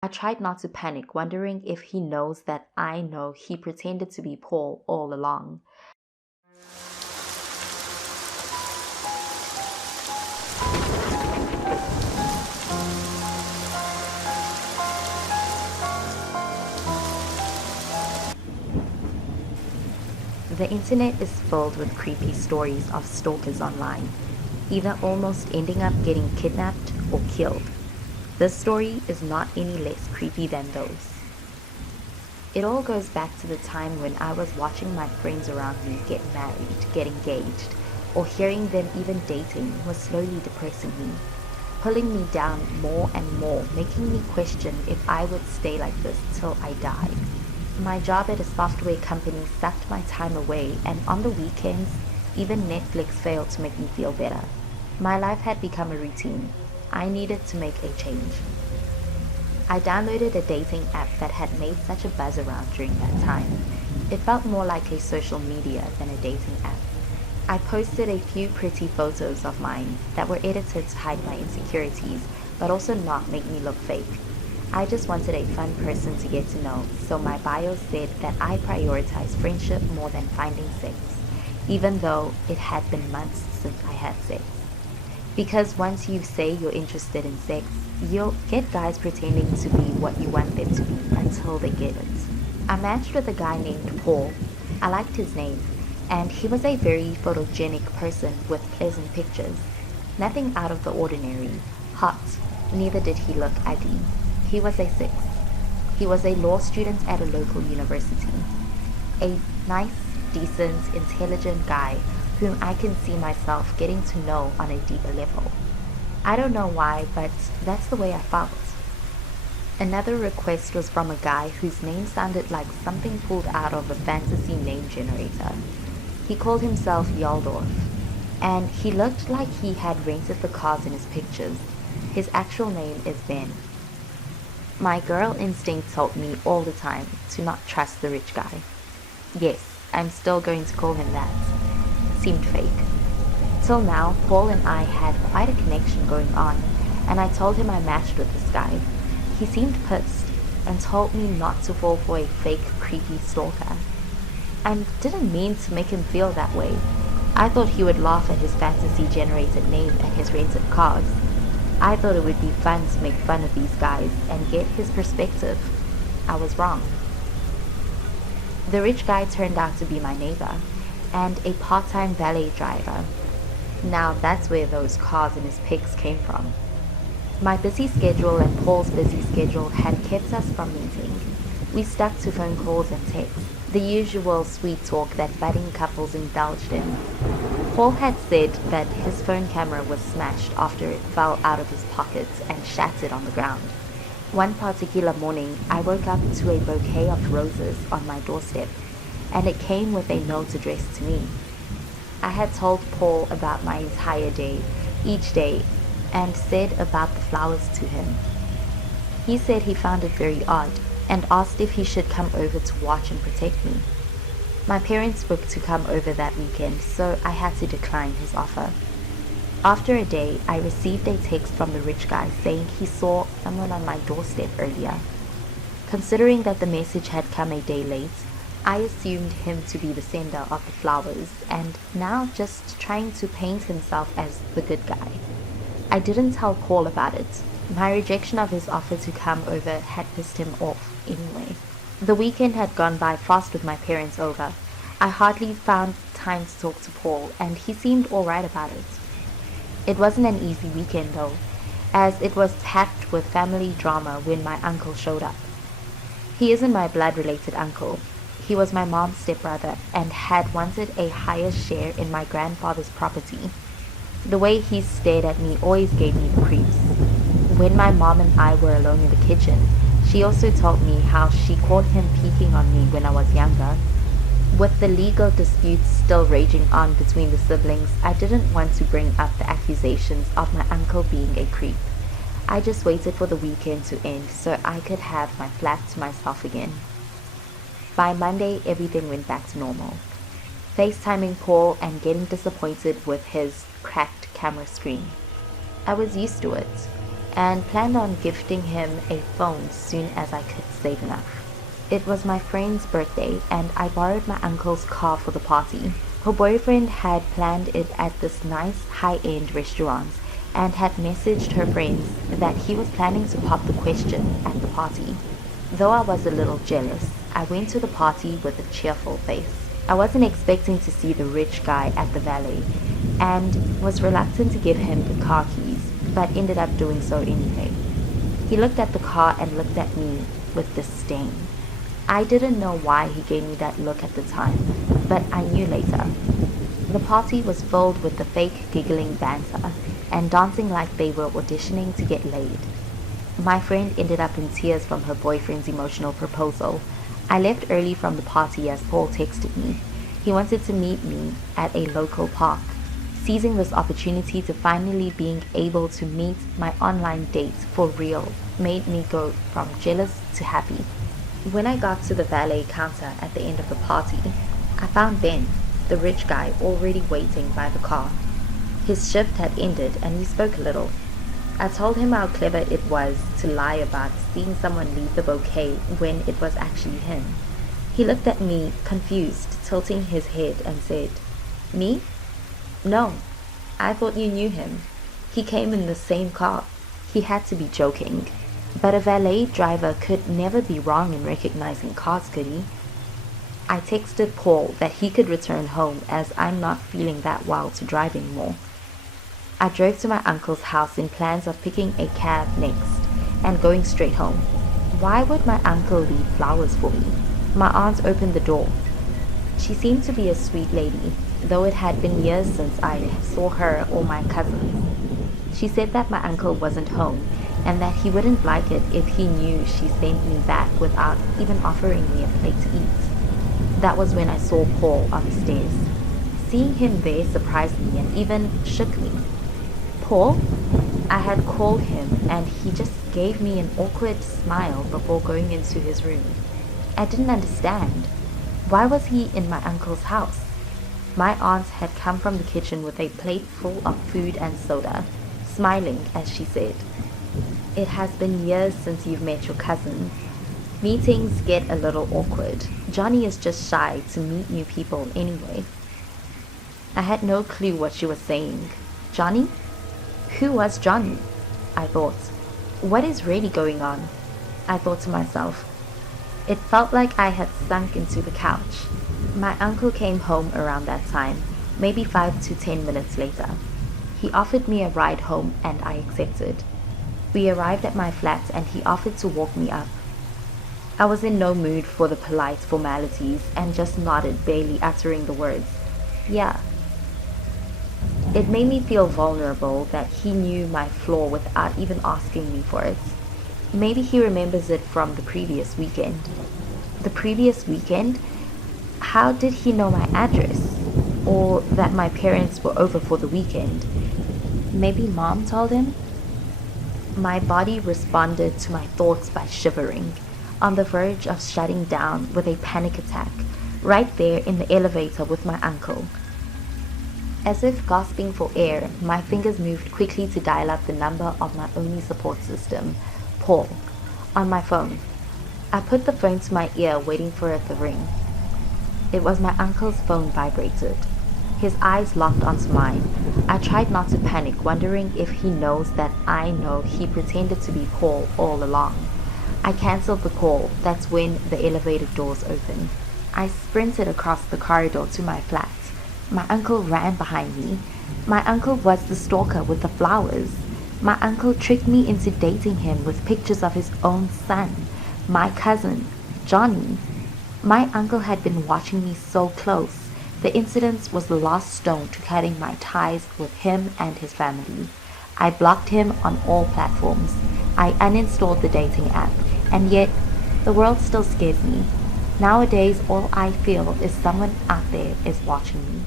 I tried not to panic, wondering if he knows that I know he pretended to be Paul all along. The internet is filled with creepy stories of stalkers online, either almost ending up getting kidnapped or killed. This story is not any less creepy than those. It all goes back to the time when I was watching my friends around me get married, get engaged, or hearing them even dating was slowly depressing me, pulling me down more and more, making me question if I would stay like this till I died. My job at a software company sucked my time away, and on the weekends, even Netflix failed to make me feel better. My life had become a routine. I needed to make a change. I downloaded a dating app that had made such a buzz around during that time. It felt more like a social media than a dating app. I posted a few pretty photos of mine that were edited to hide my insecurities, but also not make me look fake. I just wanted a fun person to get to know, so my bio said that I prioritize friendship more than finding sex, even though it had been months since I had sex. Because once you say you're interested in sex, you'll get guys pretending to be what you want them to be until they get it. I matched with a guy named Paul. I liked his name, and he was a very photogenic person with pleasant pictures. Nothing out of the ordinary. Hot. Neither did he look ugly. He was a 6. He was a law student at a local university. A nice, decent, intelligent guy whom I can see myself getting to know on a deeper level. I don't know why, but that's the way I felt. Another request was from a guy whose name sounded like something pulled out of a fantasy name generator. He called himself Yaldorf, and he looked like he had rented the cars in his pictures. His actual name is Ben. My girl instinct told me all the time to not trust the rich guy. Yes, I'm still going to call him that. Seemed fake. Till now, Paul and I had quite a connection going on, and I told him I matched with this guy. He seemed pissed and told me not to fall for a fake, creepy stalker. I didn't mean to make him feel that way. I thought he would laugh at his fantasy-generated name and his rented cars. I thought it would be fun to make fun of these guys and get his perspective. I was wrong. The rich guy turned out to be my neighbor and a part-time valet driver. Now that's where those cars in his pics came from. My busy schedule and Paul's busy schedule had kept us from meeting. We stuck to phone calls and texts, the usual sweet talk that budding couples indulged in. Paul had said that his phone camera was smashed after it fell out of his pocket and shattered on the ground. One particular morning, I woke up to a bouquet of roses on my doorstep, and it came with a note addressed to me. I had told Paul about my entire day, each day, and said about the flowers to him. He said he found it very odd and asked if he should come over to watch and protect me. My parents booked to come over that weekend, so I had to decline his offer. After a day, I received a text from the rich guy saying he saw someone on my doorstep earlier. Considering that the message had come a day late, I assumed him to be the sender of the flowers and now just trying to paint himself as the good guy. I didn't tell Paul about it. My rejection of his offer to come over had pissed him off anyway. The weekend had gone by fast with my parents over. I hardly found time to talk to Paul, and he seemed alright about it. It wasn't an easy weekend though, as it was packed with family drama when my uncle showed up. He isn't my blood-related uncle. He was my mom's stepbrother and had wanted a higher share in my grandfather's property. The way he stared at me always gave me the creeps. When my mom and I were alone in the kitchen, she also told me how she caught him peeking on me when I was younger. With the legal disputes still raging on between the siblings, I didn't want to bring up the accusations of my uncle being a creep. I just waited for the weekend to end so I could have my flat to myself again. By Monday, everything went back to normal. FaceTiming Paul and getting disappointed with his cracked camera screen. I was used to it. and planned on gifting him a phone soon as I could save enough. It was my friend's birthday, and I borrowed my uncle's car for the party. Her boyfriend had planned it at this nice high-end restaurant and had messaged her friends that he was planning to pop the question at the party. Though I was a little jealous, I went to the party with a cheerful face. I wasn't expecting to see the rich guy at the valet and was reluctant to give him the car keys, but ended up doing so anyway. He looked at the car and looked at me with disdain. I didn't know why he gave me that look at the time, but I knew later. The party was filled with the fake giggling banter and dancing like they were auditioning to get laid. My friend ended up in tears from her boyfriend's emotional proposal. I left early from the party as Paul texted me. He wanted to meet me at a local park. Seizing this opportunity to finally being able to meet my online date for real made me go from jealous to happy. When I got to the valet counter at the end of the party, I found Ben, the rich guy, already waiting by the car. His shift had ended and we spoke a little. I told him how clever it was to lie about seeing someone leave the bouquet when it was actually him. He looked at me, confused, tilting his head, and said, "Me? No, I thought you knew him. He came in the same car." He had to be joking. But a valet driver could never be wrong in recognizing cars, could he? I texted Paul that he could return home as I'm not feeling that well to drive anymore. I drove to my uncle's house in plans of picking a cab next and going straight home. Why would my uncle leave flowers for me? My aunt opened the door. She seemed to be a sweet lady, though it had been years since I saw her or my cousins. She said that my uncle wasn't home and that he wouldn't like it if he knew she sent me back without even offering me a plate to eat. That was when I saw Paul on the stairs. Seeing him there surprised me and even shook me. "Paul?" I had called him and he just gave me an awkward smile before going into his room. I didn't understand. Why was he in my uncle's house? My aunt had come from the kitchen with a plate full of food and soda, smiling as she said, "It has been years since you've met your cousin. Meetings get a little awkward. Johnny is just shy to meet new people anyway." I had no clue what she was saying. Johnny? Who was Johnny? I thought. What is really going on? I thought to myself. It felt like I had sunk into the couch. My uncle came home around that time, maybe 5 to 10 minutes later. He offered me a ride home and I accepted. We arrived at my flat and he offered to walk me up. I was in no mood for the polite formalities and just nodded, barely uttering the words, "Yeah." It made me feel vulnerable that he knew my flaw without even asking me for it. Maybe he remembers it from the previous weekend. The previous weekend? How did he know my address? Or that my parents were over for the weekend? Maybe Mom told him? My body responded to my thoughts by shivering, on the verge of shutting down with a panic attack, right there in the elevator with my uncle. As if gasping for air, my fingers moved quickly to dial up the number of my only support system, Paul, on my phone. I put the phone to my ear, waiting for it to ring. It was my uncle's phone vibrated. His eyes locked onto mine. I tried not to panic, wondering if he knows that I know he pretended to be Paul all along. I cancelled the call. That's when the elevator doors opened. I sprinted across the corridor to my flat. My uncle ran behind me. My uncle was the stalker with the flowers. My uncle tricked me into dating him with pictures of his own son, my cousin, Johnny. My uncle had been watching me so close. The incident was the last stone to cutting my ties with him and his family. I blocked him on all platforms. I uninstalled the dating app, and yet the world still scares me. Nowadays, all I feel is someone out there is watching me.